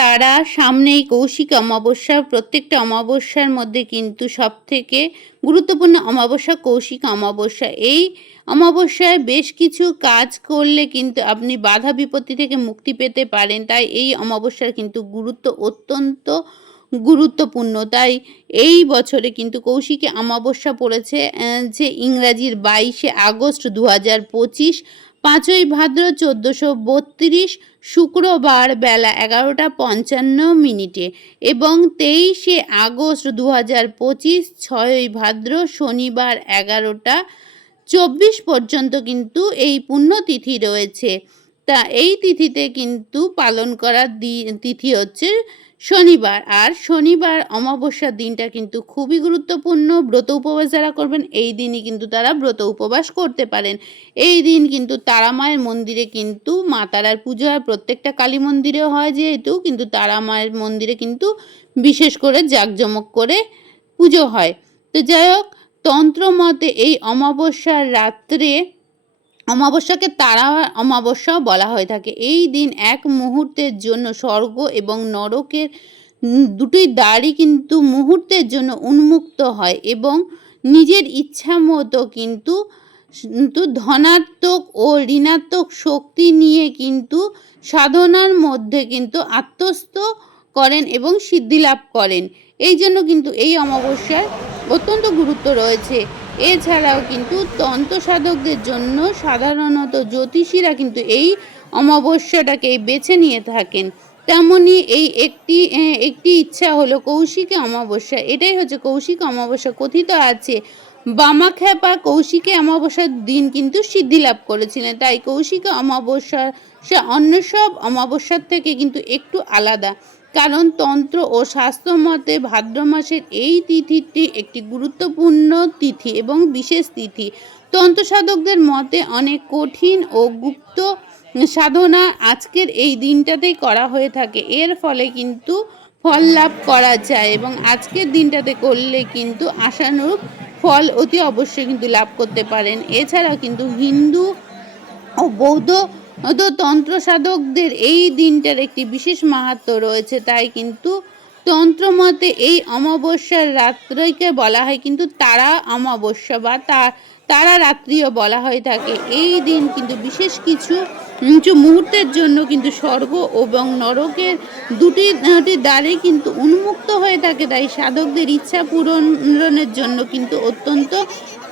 তারা সামনেই কৌশিক অমাবস্যা, প্রত্যেকটা অমাবস্যার মধ্যে কিন্তু সব থেকে গুরুত্বপূর্ণ অমাবস্যা কৌশিক অমাবস্যা। এই অমাবস্যায় বেশ কিছু কাজ করলে কিন্তু আপনি বাধা বিপত্তি থেকে মুক্তি পেতে পারেন, তাই এই অমাবস্যার কিন্তু গুরুত্ব অত্যন্ত গুরুত্বপূর্ণ। তাই এই বছরে কিন্তু কৌশিকে অমাবস্যা পড়েছে যে ইংরাজির বাইশে আগস্ট দু হাজার পঁচিশ, পাঁচই ভাদ্র চোদ্দোশো বত্রিশ শুক্রবার বেলা এগারোটা পঞ্চান্ন মিনিটে এবং তেইশে আগস্ট দু হাজার পঁচিশ, ছয়ই ভাদ্র শনিবার এগারোটা চব্বিশ পর্যন্ত কিন্তু এই পুণ্যতিথি রয়েছে। তা এই তিথিতে কিন্তু পালন করার তিথি হচ্ছে শনিবার। আর শনিবার অমাবস্যার দিনটা কিন্তু খুবই গুরুত্বপূর্ণ। ব্রত উপবাস যারা করবেন, এই দিনই কিন্তু তারা ব্রত উপবাস করতে পারেন। এই দিন কিন্তু তারা মায়ের মন্দিরে কিন্তু মা তারার পুজো হয় প্রত্যেকটা কালী মন্দিরেও হয় যেহেতু, কিন্তু তারা মায়ের মন্দিরে কিন্তু বিশেষ করে জাঁকজমক করে পুজো হয়। তো যাই হোক তন্ত্র মতে এই অমাবস্যার রাত্রে অমাবস্যাকে তারা অমাবস্যাও বলা হয়ে থাকে। এই দিন এক মুহূর্তের জন্য স্বর্গ এবং নরকের দুটোই দ্বারই কিন্তু মুহূর্তের জন্য উন্মুক্ত হয় এবং নিজের ইচ্ছা মতো কিন্তু কিন্তু ধনাত্মক ও ঋণাত্মক শক্তি নিয়ে কিন্তু সাধনার মধ্যে কিন্তু আত্মস্থ করেন এবং সিদ্ধি লাভ করেন। এই জন্য কিন্তু এই অমাবস্যার অত্যন্ত গুরুত্ব রয়েছে। এছাড়াও কিন্তু তন্ত্র সাধকদের জন্য সাধারণত জ্যোতিষীরা কিন্তু এই অমাবস্যাটাকে বেছে নিয়ে থাকেন। তেমনি এই একটি একটি ইচ্ছা হলো কৌশিকে অমাবস্যা। এটাই হচ্ছে কৌশিক অমাবস্যা। কথিত আছে, বামাখ্যাপা কৌশিকে অমাবস্যার দিন কিন্তু সিদ্ধি লাভ করেছিলেন। তাই কৌশিক অমাবস্যা, সে অন্য সব অমাবস্যার থেকে কিন্তু একটু আলাদা। কারণ তন্ত্র ও শাস্ত্র মতে ভাদ্র মাসের এই তিথিটি একটি গুরুত্বপূর্ণ তিথি এবং বিশেষ তিথি। তন্ত্র সাধকদের মতে অনেক কঠিন ও গুপ্ত সাধনা আজকের এই দিনটাতেই করা হয়ে থাকে। এর ফলে কিন্তু ফল লাভ করা যায় এবং আজকের দিনটাতে করলে কিন্তু আশানুরূপ ফল অতি অবশ্যই কিন্তু লাভ করতে পারেন। এছাড়াও কিন্তু হিন্দু ও বৌদ্ধ তো তন্ত্র সাধকদের এই দিনটার একটি বিশেষ মাহাত্ম রয়েছে, তাই কিন্তু তন্ত্র মতে এই অমাবস্যার রাত্রিকে বলা হয়, কিন্তু তারা অমাবস্যা বা তা, তারা রাত্রিও বলা হয়ে থাকে। এই দিন কিন্তু বিশেষ কিছু কিছু মুহূর্তের জন্য কিন্তু স্বর্গ এবং নরকের দুটি দ্বারে কিন্তু উন্মুক্ত হয়ে থাকে, তাই সাধকদের ইচ্ছা পূরণের জন্য কিন্তু অত্যন্ত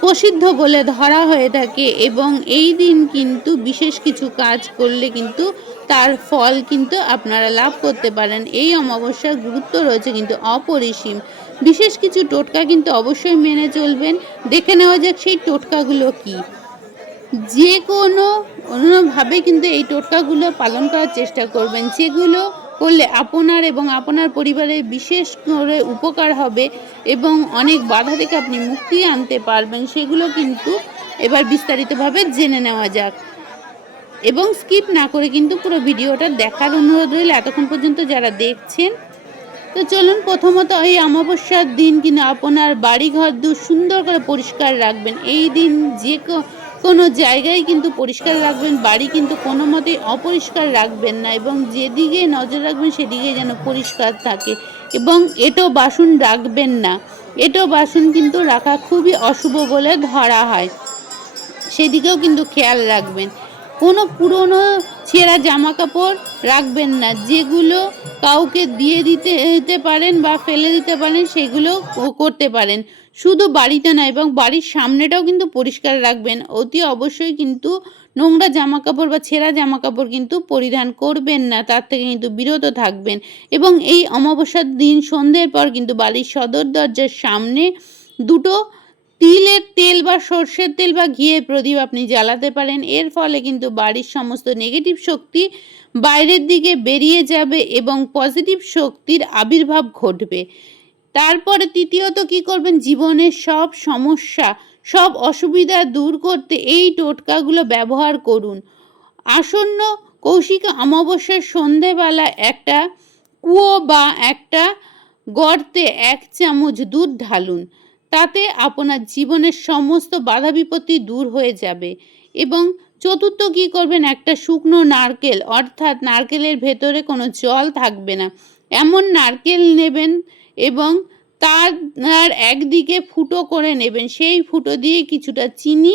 প্রসিদ্ধ বলে ধরা হয়ে থাকে এবং এই দিন কিন্তু বিশেষ কিছু কাজ করলে কিন্তু তার ফল কিন্তু আপনারা লাভ করতে পারেন। এই অমাবস্যার গুরুত্ব রয়েছে কিন্তু অপরিসীম। বিশেষ কিছু টোটকা কিন্তু অবশ্যই মেনে চলবেন। দেখে নেওয়া যাক সেই টোটকাগুলো কী। যে কোনো অন্যভাবে কিন্তু এই টোটকাগুলো পালন করার চেষ্টা করবেন। যেগুলো করলে আপনার এবং আপনার পরিবারের বিশেষ করে উপকার হবে এবং অনেক বাধা থেকে আপনি মুক্তি আনতে পারবেন, সেগুলো কিন্তু এবার বিস্তারিতভাবে জেনে নেওয়া যাক। এবং স্কিপ না করে কিন্তু পুরো ভিডিওটা দেখার অনুরোধ রইল এতক্ষণ পর্যন্ত যারা দেখছেন। তো চলুন, প্রথমত এই অমাবস্যার দিন কিন্তু আপনার বাড়িঘর দু সুন্দর করে পরিষ্কার রাখবেন। এই দিন যে কোনো জায়গায় কিন্তু পরিষ্কার রাখবেন, বাড়ি কিন্তু কোনো মতেই অপরিষ্কার রাখবেন না এবং যেদিকে নজর রাখবেন সেদিকে যেন পরিষ্কার থাকে এবং এটো বাসন রাখবেন না। এটো বাসন কিন্তু রাখা খুবই অশুভ বলে ধরা হয়। সেদিকেও কিন্তু খেয়াল রাখবেন। কোনো পুরনো ছেঁড়া জামা কাপড় রাখবেন না। যেগুলো কাউকে দিয়ে দিতে পারেন বা ফেলে দিতে পারেন, সেগুলো করতে পারেন। শুধু বাড়িতে নয় এবং বাড়ির সামনেটাও কিন্তু পরিষ্কার রাখবেন। অতি অবশ্যই কিন্তু নোংরা জামা কাপড় বা ছেঁড়া জামা কাপড় কিন্তু পরিধান করবেন না, তার থেকে কিন্তু বিরত থাকবেন। এবং এই অমাবস্যার দিন সন্ধ্যের পর কিন্তু বাড়ির সদর দরজার সামনে দুটো তিলের তেল বা সর্ষের তেল বা ঘিয়ের প্রদীপ আপনি জ্বালাতে পারেন। এর ফলে কিন্তু বাড়ির সমস্ত নেগেটিভ শক্তি বাইরের দিকে বেরিয়ে যাবে এবং পজিটিভ শক্তির আবির্ভাব ঘটবে। তারপরে তৃতীয়ত কি করবেন? জীবনের সব সমস্যা, সব অসুবিধা দূর করতে এই টোটকাগুলো ব্যবহার করুন। আসন্ন কৌশিক অমাবস্যার সন্ধেবেলা একটা কুয়ো বা একটা গর্তে এক চামচ দুধ ঢালুন। তাতে আপনার জীবনের সমস্ত বাধা বিপত্তি দূর হয়ে যাবে। এবং চতুর্থ কী করবেন? একটা শুকনো নারকেল, অর্থাৎ নারকেলের ভেতরে কোনো জল থাকবে না। এমন নারকেল নেবেন এবং তার একদিকে ফুটো করে নেবেন। সেই ফুটো দিয়ে কিছুটা চিনি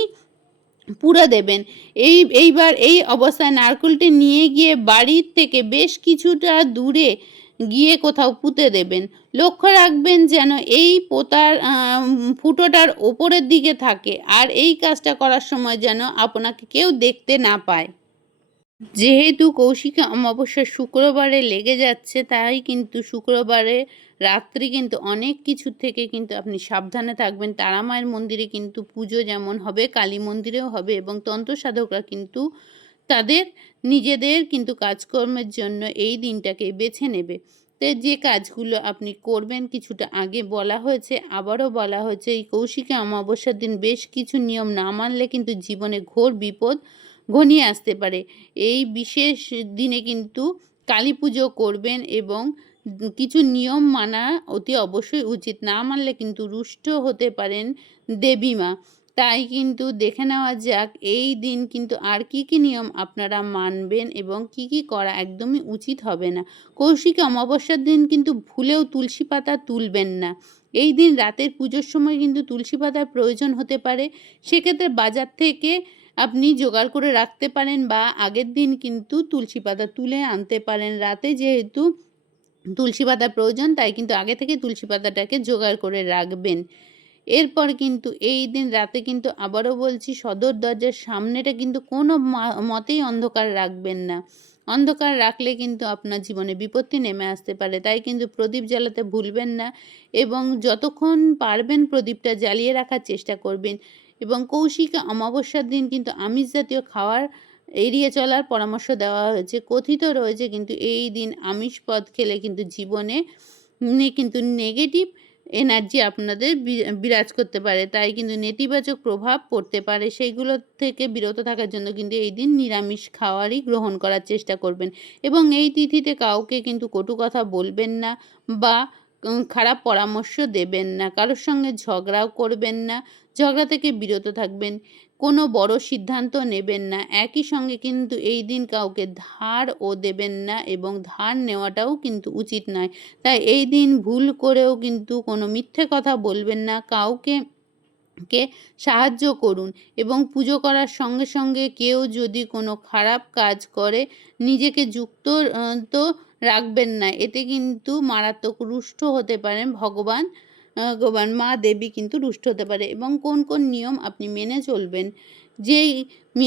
পুরো দেবেন। এই, এইবার এই অবস্থায় নারকেলটি নিয়ে গিয়ে বাড়ির থেকে বেশ কিছুটা দূরে গিয়ে কোথাও পুঁতে দেবেন। লক্ষ্য রাখবেন যেন এই পোতার ফুটোটার ওপরের দিকে থাকে। আর এই কাজটা করার সময় যেন আপনাকে কেউ দেখতে না পায়। যেহেতু কৌশিকা অমাবস্যা শুক্রবারে লেগে যাচ্ছে, তাই কিন্তু শুক্রবারে রাত্রি কিন্তু অনেক কিছু থেকে কিন্তু আপনি সাবধানে থাকবেন। তারা মায়ের মন্দিরে কিন্তু পুজো যেমন হবে, কালী মন্দিরেও হবে এবং তন্ত্র সাধকরা কিন্তু তাদের নিজেদের কিন্তু কাজকর্মের জন্য এই দিনটাকে বেছে নেবে। তো যে কাজগুলো আপনি করবেন কিছুটা আগে বলা হয়েছে, আবারও বলা হয়েছে, এই কৌশিকা অমাবস্যার দিন বেশ কিছু নিয়ম না মানলে কিন্তু জীবনে ঘোর বিপদ ঘনিয়ে আসতে পারে। এই বিশেষ দিনে কিন্তু কালী পুজো করবেন এবং কিছু নিয়ম মানা অতি অবশ্যই উচিত। না মানলে কিন্তু রুষ্ট হতে পারেন দেবী মা। তাই কিন্তু দেখে নেওয়া যাক, এই দিন কিন্তু আর কি কি নিয়ম আপনারা মানবেন এবং কি কি করা একদমই উচিত হবে না। কৌশিক অমাবস্যার দিন কিন্তু ভুলেও তুলসী পাতা তুলবেন না। এই দিন রাতের পুজোর সময় কিন্তু তুলসী পাতার প্রয়োজন হতে পারে। সেক্ষেত্রে বাজার থেকে আপনি জোগাড় করে রাখতে পারেন বা আগের দিন কিন্তু তুলসী পাতা তুলে আনতে পারেন। রাতে যেহেতু তুলসী পাতার প্রয়োজন, তাই কিন্তু আগে থেকে তুলসী পাতাটাকে জোগাড় করে রাখবেন। এরপর কিন্তু এই দিন রাতে কিন্তু আবারও বলছি, সদর দরজার সামনেটা কিন্তু কোনো মতেই অন্ধকার রাখবেন না। অন্ধকার রাখলে কিন্তু আপনার জীবনে বিপত্তি নেমে আসতে পারে। তাই কিন্তু প্রদীপ জ্বালাতে ভুলবেন না এবং যতক্ষণ পারবেন প্রদীপটা জ্বালিয়ে রাখার চেষ্টা করবেন। এবং কৌশিকা অমাবস্যার দিন কিন্তু আমিষ জাতীয় খাওয়ার এড়িয়ে চলার পরামর্শ দেওয়া হয়েছে। কথিত রয়েছে কিন্তু এই দিন আমিষ পদ খেলে কিন্তু জীবনে কিন্তু নেগেটিভ এনার্জি আপনাদের বিরাজ করতে পারে। তাই কিন্তু নেতিবাচক প্রভাব পড়তে পারে। সেইগুলো থেকে বিরত থাকার জন্য কিন্তু এই দিন নিরামিষ খাওয়ারই গ্রহণ করার চেষ্টা করবেন। এবং এই তিথিতে কাউকে কিন্তু কটু কথা বলবেন না বা খারাপ পরামর্শ দেবেন না। কারোর সঙ্গে ঝগড়াও করবেন না। ঝগড়া থেকে বিরত থাকবেন। কোনো বড় সিদ্ধান্ত নেবেন না। একই সঙ্গে কিন্তু এই দিন কাউকে ধারও দেবেন না এবং ধার নেওয়াটাও কিন্তু উচিত নয়। তাই এই দিন ভুল করেও কিন্তু কোনো মিথ্যে কথা বলবেন না। কাউকে কে সাহায্য করুন এবং পুজো করার সঙ্গে সঙ্গে কেউ যদি কোনো খারাপ কাজ করে, নিজেকে যুক্ত তো রাখবেন না। এতে কিন্তু মারাত্মক রুষ্ট হতে পারেন ভগবান। ভগবান মা দেবী কিন্তু রুষ্ট হতে পারে এবং কোন কোন নিয়ম আপনি মেনে চলবেন? যেই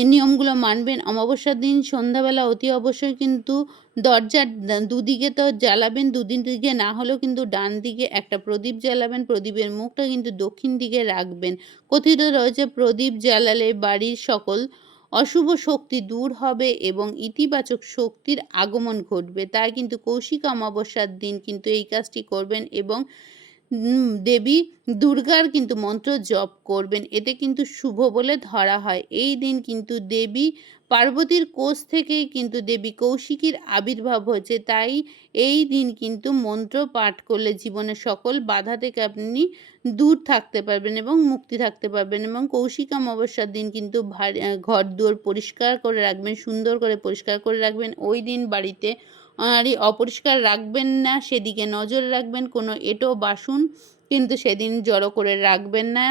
নিয়মগুলো মানবেন অমাবস্যার দিন, সন্ধ্যাবেলা অতি অবশ্যই কিন্তু দরজার দুদিকে তো জ্বালাবেন, দুদিন দিকে না হলেও কিন্তু ডান দিকে একটা প্রদীপ জ্বালাবেন, প্রদীপের মুখটা কিন্তু দক্ষিণ দিকে রাখবেন। কথিত রয়েছে প্রদীপ জ্বালালে বাড়ির সকল অশুভ শক্তি দূর হবে এবং ইতিবাচক শক্তির আগমন ঘটবে। তাই কিন্তু কৌশিক অমাবস্যার দিন কিন্তু এই কাজটি করবেন এবং দেবী দুর্গার কিন্তু মন্ত্র জপ করবেন। এতে কিন্তু শুভ বলে ধরা হয়। এই দিন কিন্তু দেবী পার্বতীর কোষ থেকেই কিন্তু দেবী কৌশিকীর আবির্ভাব হয়েছে। তাই এই দিন কিন্তু মন্ত্র পাঠ করলে জীবনের সকল বাধা থেকে আপনি দূর থাকতে পারবেন এবং মুক্তি থাকতে পারবেন এবং কৌশিক অমাবস্যার দিন কিন্তু ঘর দুয়ার পরিষ্কার করে রাখবেন, সুন্দর করে পরিষ্কার করে রাখবেন। ওই দিন বাড়িতে এই অপরিষ্কার রাখবেন না, সেদিকে নজর রাখবেন, কোনো এঁটো বাসন কিন্তু সেদিন জড়ো করে রাখবেন না।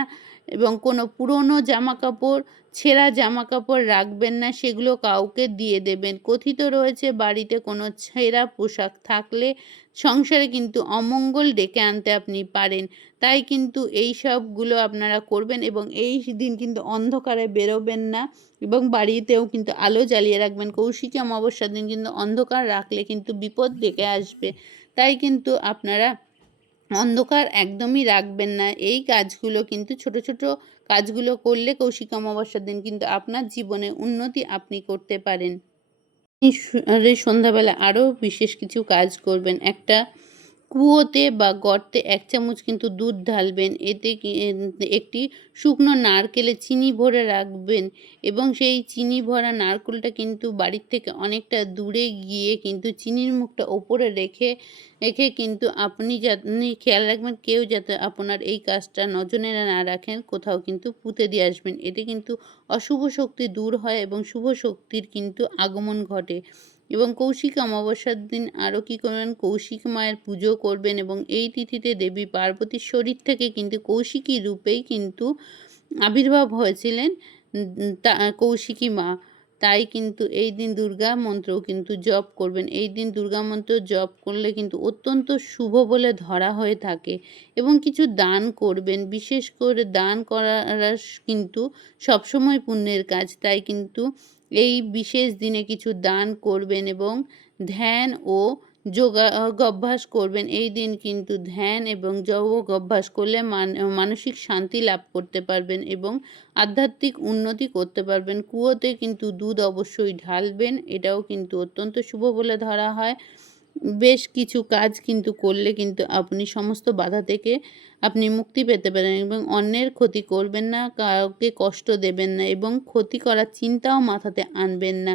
এবং কোনো পুরনো জামা কাপড় ছেঁড়া জামা কাপড় রাখবেন না, সেগুলো কাউকে দিয়ে দেবেন। কথিত রয়েছে, বাড়িতে কোনো ছেঁড়া পোশাক থাকলে সংসারে কিন্তু অমঙ্গল ডেকে আনতে আপনি পারেন। তাই কিন্তু এই সবগুলো আপনারা করবেন এবং এই দিন কিন্তু অন্ধকারে বেরোবেন না এবং বাড়িতেও কিন্তু আলো জ্বালিয়ে রাখবেন। কৌশিকী অমাবস্যার দিন কিন্তু অন্ধকার রাখলে কিন্তু বিপদ ডেকে আসবে। তাই কিন্তু আপনারা অন্ধকার একদমই রাখবেন না। এই কাজগুলো কিন্তু ছোট ছোট কাজগুলো করলে কৌশিক অমাবস্যার দিন কিন্তু আপনার জীবনে উন্নতি আপনি করতে পারেন। সন্ধ্যাবেলা আরও বিশেষ কিছু কাজ করবেন। একটা কুয়োতে বা গর্তে এক চামচ কিন্তু দুধ ঢালবেন। এতে একটি শুকনো নারকেলে চিনি ভরে রাখবেন এবং সেই চিনি ভরা নারকেলটা কিন্তু বাড়ির থেকে অনেকটা দূরে গিয়ে কিন্তু চিনির মুখটা ওপরে রেখে রেখে কিন্তু আপনি আপনি খেয়াল রাখবেন কেউ যাতে আপনার এই কাজটা নজরে না রাখেন, কোথাও কিন্তু পুঁতে দিয়ে আসবেন। এতে কিন্তু অশুভ শক্তি দূর হয় এবং শুভ শক্তির কিন্তু আগমন ঘটে। এবং কৌশিক অমাবস্যার দিন আরও কী করবেন? কৌশিক মায়ের পুজো করবেন এবং এই তিথিতে দেবী পার্বতীর শরীর থেকে কিন্তু কৌশিকী রূপেই কিন্তু আবির্ভাব হয়েছিলেন তা, কৌশিকী মা। তাই কিন্তু এই দিন দুর্গা মন্ত্রও কিন্তু জপ করবেন। এই দিন দুর্গা মন্ত্র জপ করলে কিন্তু অত্যন্ত শুভ বলে ধরা হয়ে থাকে এবং কিছু দান করবেন। বিশেষ করে দান করার কিন্তু সবসময় পুণ্যের কাজ, তাই কিন্তু এই বিশেষ দিনে কিছু দান করবেন এবং ধ্যান ও যোগা অভ্যাস করবেন, এই দিন কিন্তু ধ্যান এবং যোগ অভ্যাস করলে মান, মানসিক শান্তি লাভ করতে পারবেন এবং আধ্যাত্মিক উন্নতি করতে পারবেন। কুয়োতে কিন্তু দুধ অবশ্যই ঢালবেন, এটাও কিন্তু অত্যন্ত শুভ বলে ধরা হয়। বেশ কিছু কাজ কিন্তু করলে কিন্তু আপনি সমস্ত বাধা থেকে আপনি মুক্তি পেতে পারেন এবং অন্যের ক্ষতি করবেন না, কাউকে কষ্ট দেবেন না এবং ক্ষতি করার চিন্তাও মাথাতে আনবেন না।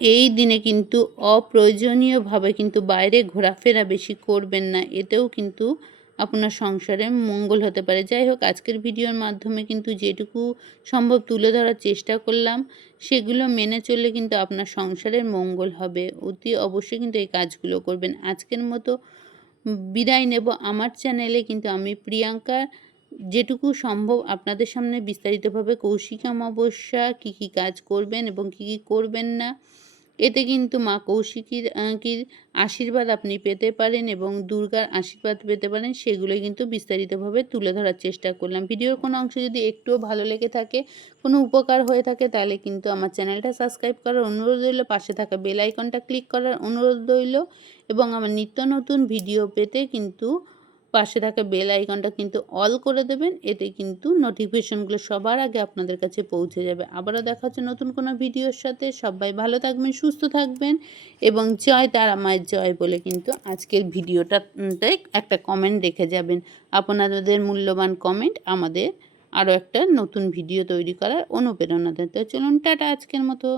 এই দিনে কিন্তু অপ্রয়োজনীয়ভাবে কিন্তু বাইরে ঘোরাফেরা বেশি করবেন না। এতেও কিন্তু আপনার সংসারে মঙ্গল হতে পারে। যাই হোক, আজকের ভিডিওর মাধ্যমে কিন্তু যেটুকু সম্ভব তুলে ধরার চেষ্টা করলাম, সেগুলো মেনে চললে কিন্তু আপনার সংসারের মঙ্গল হবে। অতি অবশ্যই কিন্তু এই কাজগুলো করবেন। আজকের মতো বিদায় নেব। আমার চ্যানেলে কিন্তু আমি প্রিয়াঙ্কা। যেটুকু সম্ভব আপনাদের সামনে বিস্তারিতভাবে কৌশিক অমাবস্যা কী কী কাজ করবেন এবং কী কী করবেন না এতে কিন্তু মা কৌশিকীর কির আশীর্বাদ আপনি পেতে পারেন এবং দুর্গার আশীর্বাদ পেতে পারেন, সেগুলো কিন্তু বিস্তারিতভাবে তুলে ধরার চেষ্টা করলাম। ভিডিওর কোনো অংশ যদি একটুও ভালো লেগে থাকে, কোনো উপকার হয়ে থাকে, তাহলে কিন্তু আমার চ্যানেলটা সাবস্ক্রাইব করার অনুরোধ রইল, পাশে থাকা বেল আইকনটা ক্লিক করার অনুরোধ রইল এবং আমার নিত্য নতুন ভিডিও পেতে কিন্তু পাশে থাকা বেল আইকনটা কিন্তু অল করে দেবেন, এতে কিন্তু নোটিফিকেশনগুলো সবার আগে আপনাদের কাছে পৌঁছে যাবে। আবারও দেখা হচ্ছে নতুন কোনো ভিডিওর সাথে। সবাই ভালো থাকবেন, সুস্থ থাকবেন এবং জয় তারা মায়ের জয় বলে কিন্তু আজকের ভিডিওটাতে একটা কমেন্ট রেখে যাবেন। আপনাদের মূল্যবান কমেন্ট আমাদের আরও একটা নতুন ভিডিও তৈরি করার অনুপ্রেরণা দেয় তো চলুন টাটা আজকের মতো।